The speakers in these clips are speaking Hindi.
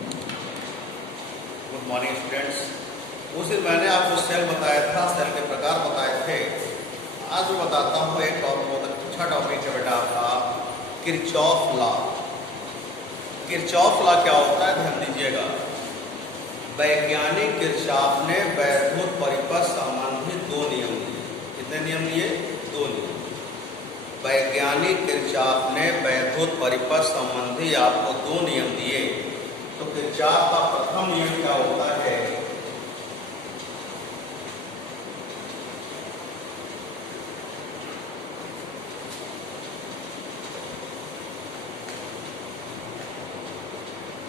Good morning students. उस दिन मैंने आपको सेल बताया था, सेल के प्रकार बताए थे। आज मैं बताता हूँ एक बहुत अच्छा टॉपिक है बेटा आपका, किरचॉफ लॉ। किरचॉफ लॉ क्या होता है, ध्यान दीजिएगा। वैज्ञानिक किरचॉफ ने वैद्युत परिपथ संबंधी दो नियम दिए। कितने नियम दिए? दो नियम। वैज्ञानिक किरचॉफ ने वैद्युत परिपथ संबंधी आपको दो नियम दिए। तो किरचॉफ का प्रथम नियम क्या होता है?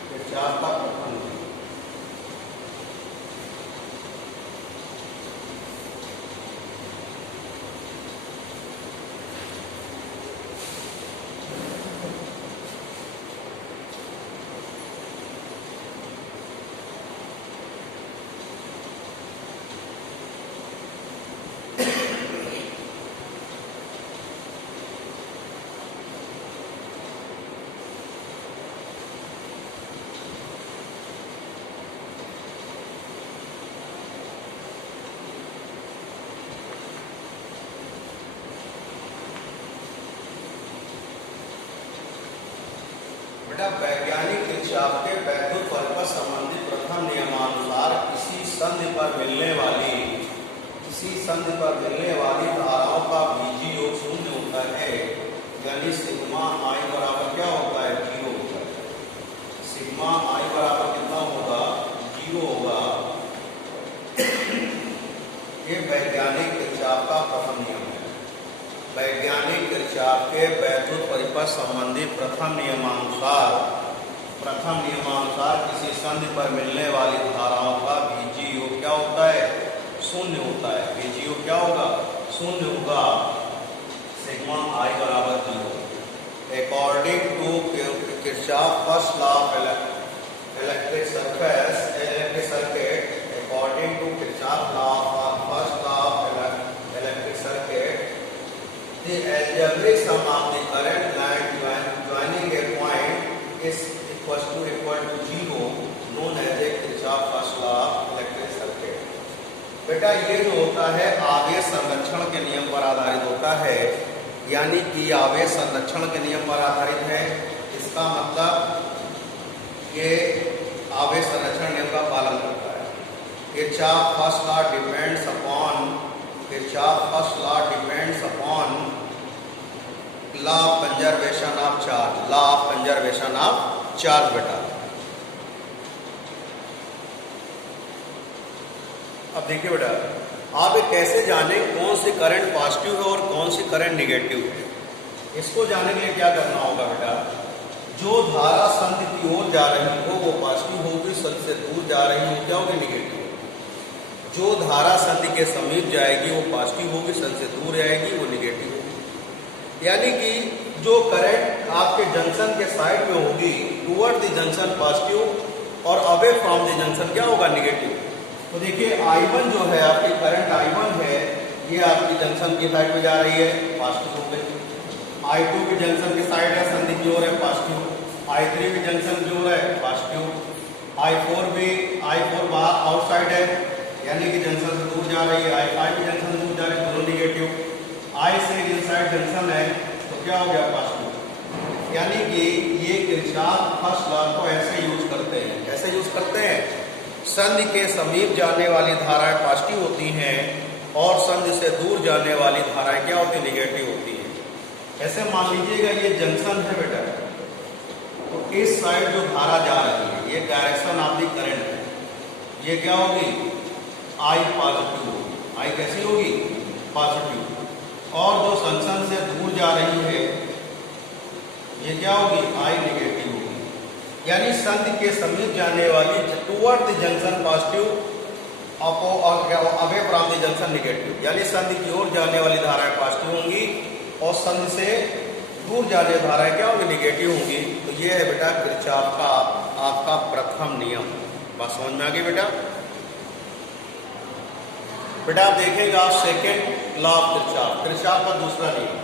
किरचॉफ का प्रथम नियम वैज्ञानिक किरचॉफ के वैद्युत परिपथ संबंधी प्रथम नियमानुसार किसी संधि पर मिलने वाली धाराओं का बीजी योग शून्य होता है। यानी सिग्मा आई बराबर क्या होता है? 0 होता है। सिग्मा आई बराबर कितना होगा? 0 होगा। ये वैज्ञानिक किरचॉफ का प्रथम नियम है। वैज्ञानिक किरचॉफ के वैद्युत परिपथ संबंधी प्रथम नियमानुसार किसी संधि पर मिलने वाली धाराओं का बीजी योग क्या होता है? शून्य होता है। बीजी योग क्या होगा? शून्य होगा। सिग्मा आई बराबर 0। According to Kirchhoff first law of electric circuit, according to Kirchhoff law of first law of electric circuit, the algebraic sum of the current line joining a point is equal to 0, known as a Kirchhoff first law of electric circuit। बेटा ये जो होता है आवेश संरक्षण के नियम पर आधारित होता है। यानी कि आवेश संरक्षण के नियम पर आधारित है। इसका मतलब ये आवेश संरक्षण नियम का पालन करता है। Kirchhoff first law depends upon law of conservation of charge। बेटा अब देखिए बेटा, आप ये कैसे जाने कौन सी करंट पॉजिटिव है और कौन सी करंट निगेटिव है? इसको जानने के लिए क्या करना होगा बेटा? जो धारा संधि की ओर जा रही हो वो पॉजिटिव होगी, संधि से दूर जा रही हो क्या होगी? निगेटिव। जो धारा संधि के समीप जाएगी वो पॉजिटिव होगी, संधि से दूर जाएगी वो निगेटिव होगी। यानी कि जो करंट आपके जंक्शन के साइड में होगी टुवर्ड द जंक्शन पॉजिटिव और अवे फ्रॉम द जंक्शन क्या होगा? निगेटिव। तो देखिए I1 जो है आपकी करंट I1 है, ये आपकी जंक्शन की साइड में जा रही है, पॉजिटिव हो गई। I2 भी जंक्शन की साइड है, संधि की ओर है, पॉजिटिव। I3 भी जंक्शन की ओर है, पॉजिटिव। I4 बाहर आउटसाइड है, यानी कि जंक्शन से दूर जा रही है। I5 भी जंक्शन से दूर जा रही है, दोनों निगेटिव। I6 इनसाइड जंक्शन है, तो क्या हो गया? पॉजिटिव। यानी कि ये किरचॉफ फर्स्ट लॉ को ऐसे यूज करते हैं। कैसे यूज करते हैं? संधि के समीप जाने वाली धाराएं पॉजिटिव होती हैं और संधि से दूर जाने वाली धाराएं क्या होती? निगेटिव होती हैं। ऐसे मान लीजिएगा ये जंक्शन है बेटा, तो इस साइड जो धारा जा रही है ये डायरेक्शन ऑफ द करंट है, ये क्या होगी? आई पॉजिटिव होगी। आई कैसी होगी? पॉजिटिव। और जो जंक्शन से दूर जा रही है ये क्या होगी? आई निगेटिव होगी। यानी संधि के समीप जाने वाली टुवर्ड द जंक्शन पॉजिटिव और away from the junction negative. यानी संधि की ओर जाने वाली धाराएं पॉजिटिव होंगी और संधि से दूर जाने वाली धाराएं क्या होंगी? निगेटिव होंगी। तो ये है बेटा किरचॉफ का आपका प्रथम नियम। बात समझ में आ गई बेटा? बेटा आप देखेगा सेकेंड लॉ ऑफ किरचॉफ का दूसरा नियम।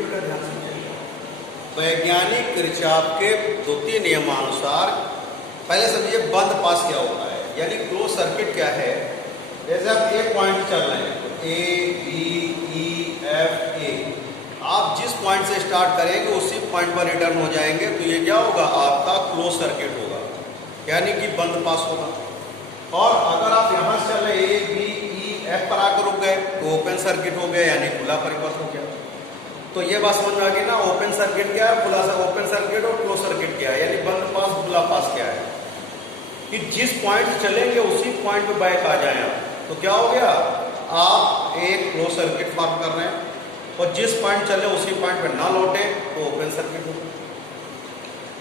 देखिए बेटा ध्यान समझिए, वैज्ञानिक किरचॉफ के द्वितीय नियमानुसार पहले समझिए बंद पास क्या होता है, यानी क्लोज सर्किट क्या है। जैसे आप एक पॉइंट चल रहे हैं तो ए बी ई एफ ए, आप जिस पॉइंट से स्टार्ट करेंगे उसी पॉइंट पर रिटर्न हो जाएंगे, तो ये क्या होगा, आपका क्लोज सर्किट होगा, यानी कि बंद पास होगा। और अगर आप यहाँ से चल रहे ए बी ई एफ पर आकर रुक गए तो ओपन सर्किट हो गया, यानी खुला परिपथ हो गया। तो ये बात समझ में आ गई ना, ओपन सर्किट क्या है, खुला ओपन सर्किट और क्लोज सर्किट क्या है, यानी बंद पास खुला पास क्या है, कि जिस पॉइंट से चलेंगे उसी पॉइंट पे बैक आ जाए आप, तो क्या हो गया, आप एक क्लोज सर्किट फॉर्म कर रहे हैं, और जिस पॉइंट चले उसी पॉइंट पे ना लौटे तो ओपन सर्किट होगा।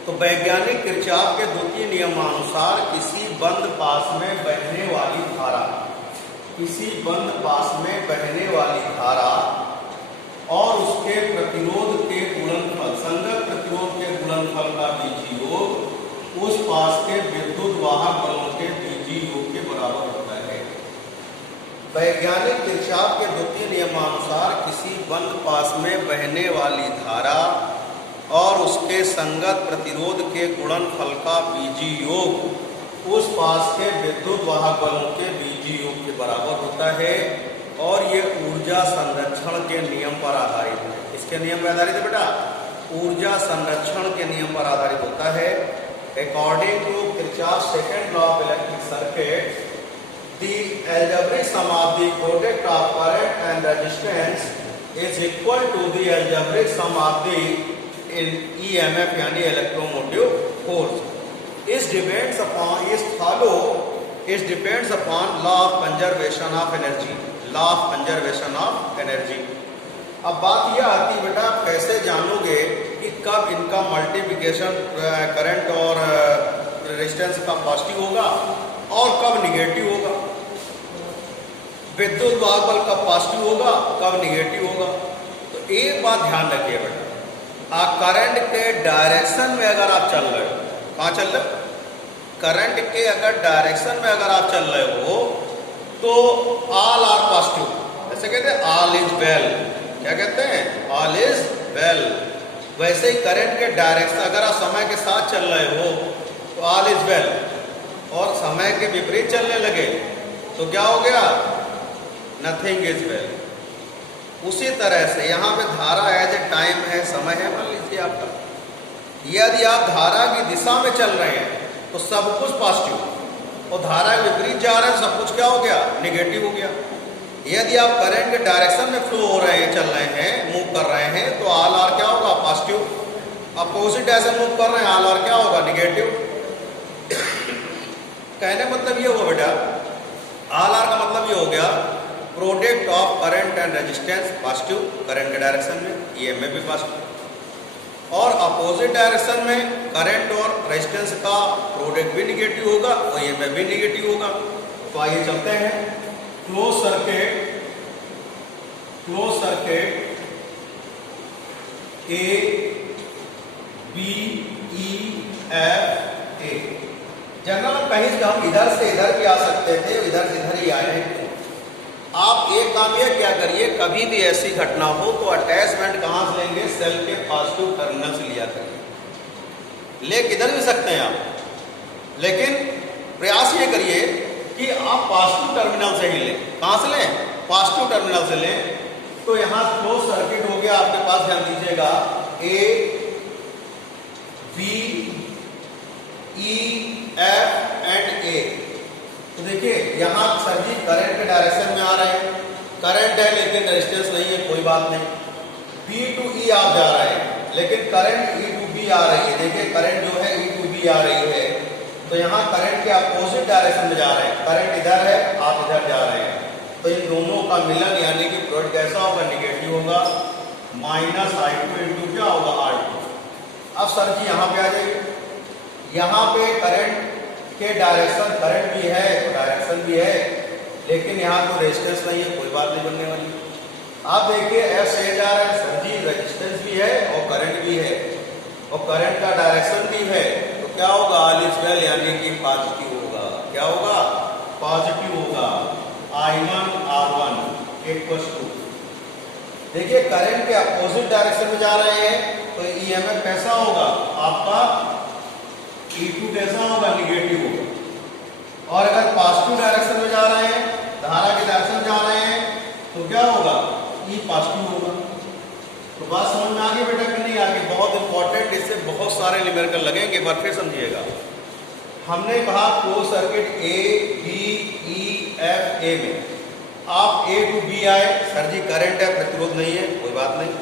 तो वैज्ञानिक किरचॉफ के द्वितीय नियमानुसार किसी बंद पास में बहने वाली धारा, किसी बंद पास में बहने वाली धारा और उसके प्रतिरोध के गुणनफल, संगत प्रतिरोध के गुणनफल का बीजीय योग उस पास के विद्युत वाहक बलों के बीजीय योग के बराबर होता है। वैज्ञानिक किरचॉफ के द्वितीय नियमानुसार किसी बंद पास में बहने वाली धारा और उसके संगत प्रतिरोध के गुणनफल का बीजीय योग उस पास के विद्युत वाहक बलों के बीजीय योग के बराबर होता है, और ये ऊर्जा संरक्षण के नियम पर आधारित है। इसके नियम पर आधारित है बेटा, ऊर्जा संरक्षण के नियम पर आधारित होता है। According to Kirchhoff second law of electric circuit, the algebraic sum of the product of current and resistance is equal to the algebraic sum of the EMF यानी electromotive force. It depends upon law of conservation of energy. Law of conservation of energy. अब बात यह आती बेटा, आप कैसे जानोगे कि कब इनका मल्टीप्लिकेशन करंट और रेजिस्टेंस का पॉजिटिव होगा और कब निगेटिव होगा, विद्युत वाहक बल कब पॉजिटिव होगा कब निगेटिव होगा। तो एक बात ध्यान रखिए बेटा, करंट के डायरेक्शन में अगर आप चल रहे हो, कहाँ चल रहे हो, करंट के अगर डायरेक्शन में अगर आप चल रहे हो तो ऑल आर पॉजिटिव, ऐसे कहते हैं ऑल इज वेल, क्या कहते हैं, ऑल इज वेल। वैसे ही करंट के डायरेक्शन अगर आप समय के साथ चल रहे हो तो ऑल इज वेल, और समय के विपरीत चलने लगे तो क्या हो गया, नथिंग इज वेल। उसी तरह से यहाँ पे धारा एज ए टाइम है, समय है, मान लीजिए आपका, यदि आप धारा की दिशा में चल रहे हैं तो सब कुछ पॉजिटिव, और धारा के विपरीत जा रहे हैं सब कुछ क्या हो गया, निगेटिव हो गया। यदि आप करंट के डायरेक्शन में फ्लो हो रहे हैं, चल रहे हैं, मूव कर रहे हैं, तो ऑल आर क्या होगा, पॉजिटिव। अपोजिट ऐसे मूव कर रहे हैं, ऑल आर क्या होगा, निगेटिव। कहने मतलब ये हुआ बेटा, ऑल आर का मतलब ये हो गया product of current and resistance positive current के डायरेक्शन में, ईएमएफ भी पॉजिटिव, और अपोजिट डायरेक्शन में करंट और रेजिस्टेंस का प्रोडक्ट भी निगेटिव होगा और ईएमएफ भी निगेटिव होगा। तो आइए चलते हैं, close circuit A B E F A, general कहीं से हम इधर से इधर भी आ सकते थे, इधर से इधर ही आए हैं। आप एक काम यह क्या करिए, कभी भी ऐसी घटना हो तो अटैचमेंट कहाँ से लेंगे, सेल के पॉजिटिव टर्मिनल से लिया करिए। ले किधर भी सकते हैं आप, लेकिन प्रयास ये करिए कि आप पॉजिटिव टर्मिनल से ही लें। कहाँ से लें, पॉजिटिव टर्मिनल से लें। तो यहाँ क्लोज सर्किट हो गया आपके पास, ध्यान दीजिएगा, A B E F and A. तो देखिए यहाँ सर जी करंट के डायरेक्शन में आ रहे हैं, करंट है लेकिन रेजिस्टेंस नहीं है, कोई बात नहीं। बी टू ई आप जा रहे हैं लेकिन करंट ई टू बी आ रही है, देखिए करंट जो है ई टू बी आ रही है, तो यहाँ करंट के अपोजिट डायरेक्शन में जा रहे हैं, करंट इधर है आप इधर जा रहे हैं, तो इन दोनों का मिलन यानी कि प्रोडक्ट कैसा होगा, निगेटिव होगा, माइनस I2 इंटू क्या होगा, R2। अब सर जी यहाँ पे आ जाइए, यहाँ पे करंट के डायरेक्शन, करंट भी है तो डायरेक्शन भी है, लेकिन यहाँ तो रेजिस्टेंस नहीं है, कोई बात नहीं बनने वाली। आप देखिए एफ से जा रहा है, सर जी रेजिस्टेंस भी है और करंट भी है और करंट का डायरेक्शन भी है, तो क्या होगा, ऑल इज वेल यानी कि पॉजिटिव होगा। क्या होगा, पॉजिटिव होगा। I1 R1 इक्वल्स टू देखिए करंट के अपोजिट डायरेक्शन में जा रहे हैं तो ईएमएफ कैसा होगा आपका, E2 कैसा होगा, निगेटिव होगा। और अगर पॉजिटिव डायरेक्शन में जा रहे हैं, धारा के डायरेक्शन में जा रहे हैं तो क्या होगा, E पॉजिटिव होगा। तो बात समझ में आ गई बेटा कि नहीं आ गई? बहुत इंपॉर्टेंट, इससे बहुत सारे न्यूमेरिकल लगेंगे, बार फिर समझिएगा। हमने कहा close circuit A B E F A में आप A to B आए, सर जी करंट है प्रतिरोध नहीं है, कोई बात नहीं।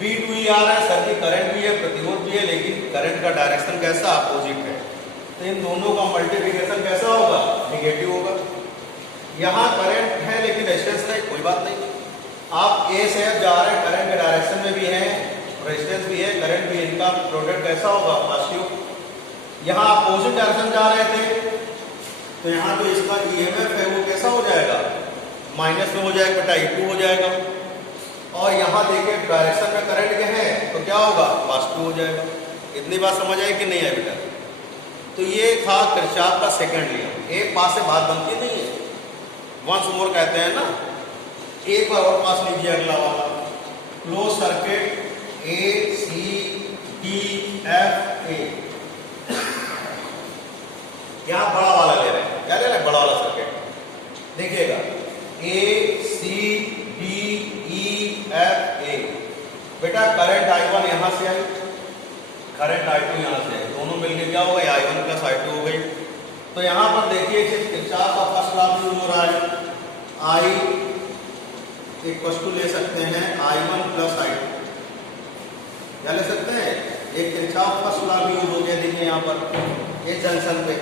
B to E आ रहा है, सर जी करंट भी है प्रतिरोध भी है, लेकिन करंट का डायरेक्शन कैसा, अपोजिट है, तो इन दोनों का मल्टीप्लिकेशन कैसा होगा, निगेटिव होगा। यहाँ करंट है लेकिन रेजिस्टेंस नहीं, कोई बात नहीं। आप A से F जा रहे हैं, करंट के डायरेक्शन में भी है, रेजिस्टेंस भी है, करंट भी, इनका प्रोडक्ट कैसा होगा, पॉजिटिव। यहाँ अपोजिट डायरेक्शन जा रहे थे तो यहाँ जो इसका ईएमएफ है वो कैसा हो जाएगा, माइनस में हो जाएगा बेटा, E2 हो जाएगा। और यहाँ देखिए डायरेक्शन में करंट के हैं तो क्या होगा, पॉजिटिव हो जाएगा। इतनी बात समझ आई कि नहीं है बेटा? तो ये था किरचॉफ का सेकंड नियम। एक पास से बात बनती नहीं है, वंस मोर कहते हैं ना, एक बार और पास लीजिए अगला वाला, close circuit A C D F A। यहां बड़ा वाला ले रहे हैं, क्या ले रहे हैं, बड़ा वाला सर्किट। देखिएगा A C D E F A, बेटा करंट I1 यहां से आई, करंट I2 यहां से आई, दोनों मिलकर क्या हो गए, I1 प्लस I2 हो गई। तो यहां पर देखिए किरचॉफ का फर्स्ट लॉ यूज हो रहा है, I इक्वल टू ले सकते हैं I1 प्लस I2, क्या ले सकते हैं, एक किरचॉफ फर्स्ट लॉ यूज हो गया। देखिए यहाँ पर इस जंक्शन पे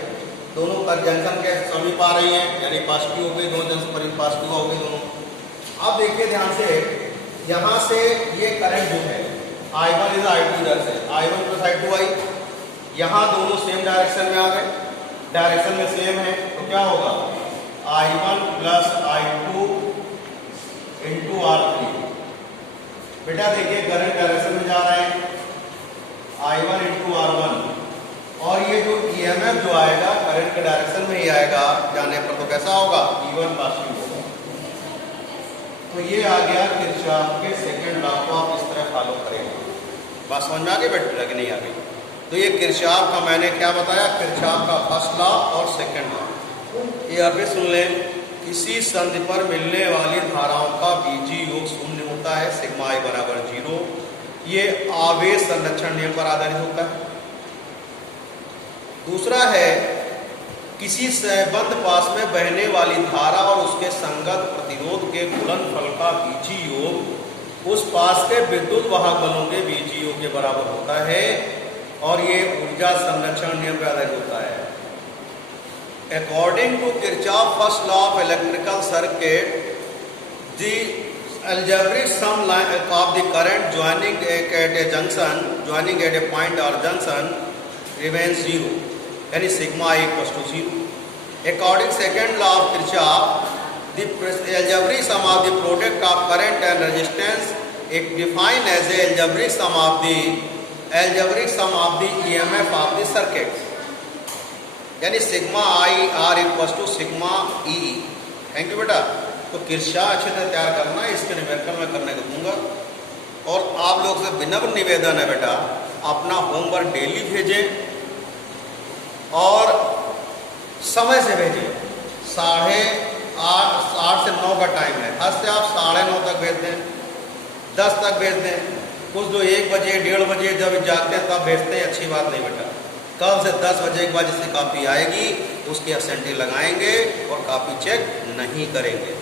दोनों का जंक्शन के समीप आ रही हैं, यानी पॉजिटिव हो गई, दोनों जंक्शन पर पॉजिटिव हो गई दोनों। अब देखिए ध्यान से, यहाँ से ये करंट जो है I1 इज I2 इधर से, I1 प्लस I2 आई, यहाँ दोनों सेम डायरेक्शन में आ गए, डायरेक्शन में सेम है तो क्या होगा, I1 plus I2 into R3। बेटा देखिए करंट डायरेक्शन में जा रहे हैं, I1 इंटू R1, और ये जो ईएमएफ जो आएगा करंट के डायरेक्शन में ही आएगा जाने पर, तो कैसा होगा, E1 पॉजिटिव होगा। तो ये आ गया किरचॉफ के सेकंड लॉ को आप इस तरह फॉलो करेंगे। बात समझ में आ गई बेटा कि नहीं आ गई? तो ये किरचॉफ का मैंने क्या बताया, किरचॉफ का फर्स्ट लॉ और सेकंड लॉ। ये अभी सुन लें, किसी संधि पर मिलने वाली धाराओं का बीजीय योग शून्य होता है, सिग्मा I बराबर 0। ये आवेश संरक्षण नियम पर आधारित होता है। दूसरा है, किसी संबद्ध पास में बहने वाली धारा और उसके संगत प्रतिरोध के गुणनफल का बीजीय योग उस पास के विद्युत वाहक बलों के बीजीय योग के बराबर होता है, और ये ऊर्जा संरक्षण नियम पर आधारित होता है। According to Kirchhoff first law of electrical circuit, the algebraic sum of the current joining at a junction, joining at a point or junction remains 0, यानी sigma I equals to 0. According second law of Kirchhoff, the algebraic sum of the product of current and resistance is defined as the algebraic sum of the EMF of the circuit, यानी sigma I R equal to sigma E। Thank you बेटा। तो किरचॉफ अच्छे से तैयार करना है, इसके न्यूमेरिकल में करने को दूंगा। और आप लोग से विनम्र निवेदन है बेटा, अपना होमवर्क डेली भेजें और समय से भेजें। 8:30 से 9 का टाइम है, आज से आप 9:30 तक भेज दें, 10 तक भेज दें। कुछ जो 1 बजे 1:30 बजे जब जागते हैं तब भेजते हैं, अच्छी बात नहीं बेटा। कल से 10 बजे के बाद जिससे कॉपी आएगी उसकी असेंटी लगाएंगे और कॉपी चेक नहीं करेंगे।